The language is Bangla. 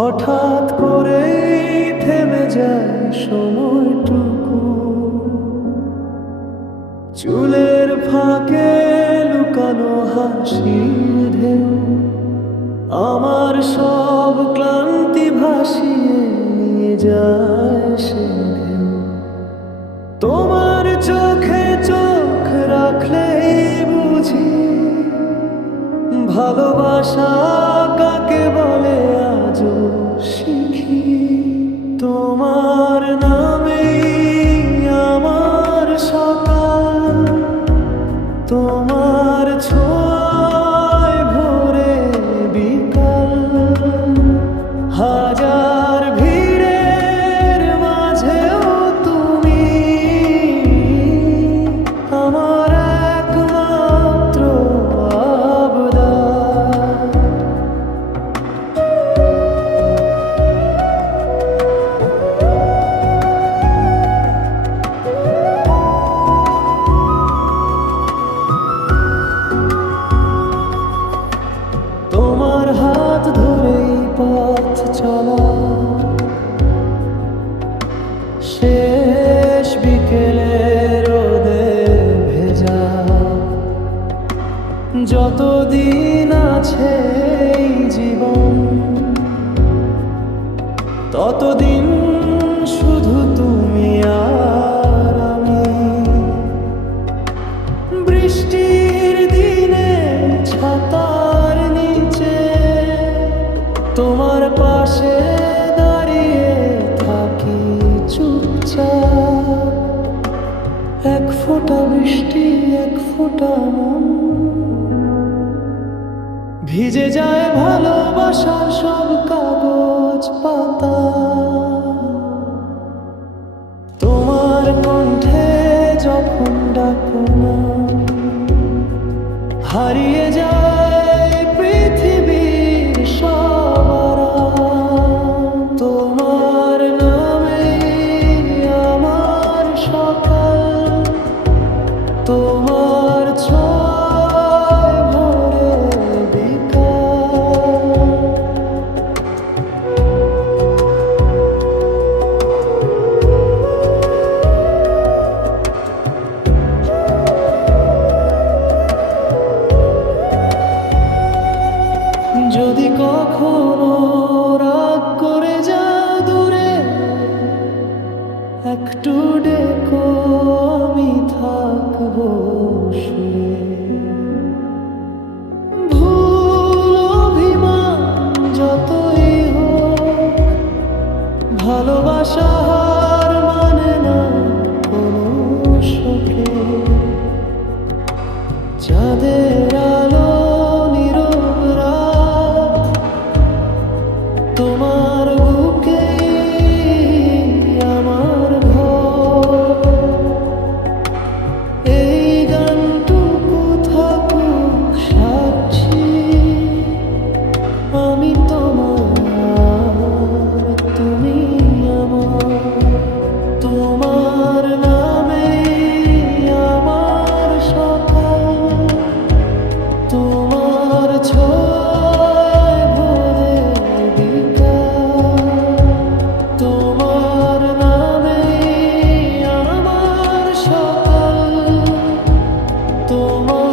হঠাৎ করে থেমে যায় সময়টুকু, চুলের ফাঁকে লুকানো হাসির ঢেউ আমার সব ক্লান্তি ভাসিয়ে নিয়ে যায় সে ঢেউ। তোমার চোখে চোখ রাখলেই বুঝি ভালোবাসা কাকে বলে আজও শিখি। তোমার নামেই আমার সকাল, তোমার ছোঁয়ায় ভোরে বিকাল। হাজার ভিড়ের মাঝেও তুমি আমার একমাত্র আবদার। তোমার হাত ধরেই পথ চলা, শেষ বিকেলে রোদে ভেজা। যতদিন আছে এই জীবন, ততদিন শুধু তুমি আর আমি। বৃষ্টির দিনে ছাতার নিচে তোমার পাশে দাঁড়িয়ে থাকি চুপচাপ। এক ফোঁটা বৃষ্টি, এক ফোঁটা মন, ভিজে যায় ভালোবাসার সব কাগজ পাতা। তোমার কণ্ঠে যখন ডাকো না, হারিয়ে যায় পৃথিবীর সব আরাম। তোমার নামেই আমার সকাল, তোমার ছোঁয়ায় ভোরে বিকাল। যদি কখনো রাগ করে যা দূরে, একটু ডেকো, আমি থাকবো শুয়ে। ভুল অভিমান যতই হোক, ভালোবাসা হার মানে না কোনো শোকে। চাঁদের আলো নীরব রাত, তোমার বুকে আমার ঘর। এই গানটুকু থাকুক সাক্ষী, আমি তোমার, তুমি আমার। তোমার নামেই আমার সকাল, তোমার ছোঁয়ায় ভোরে বিকাল। তোমার নামেই আমার সকাল, তোমার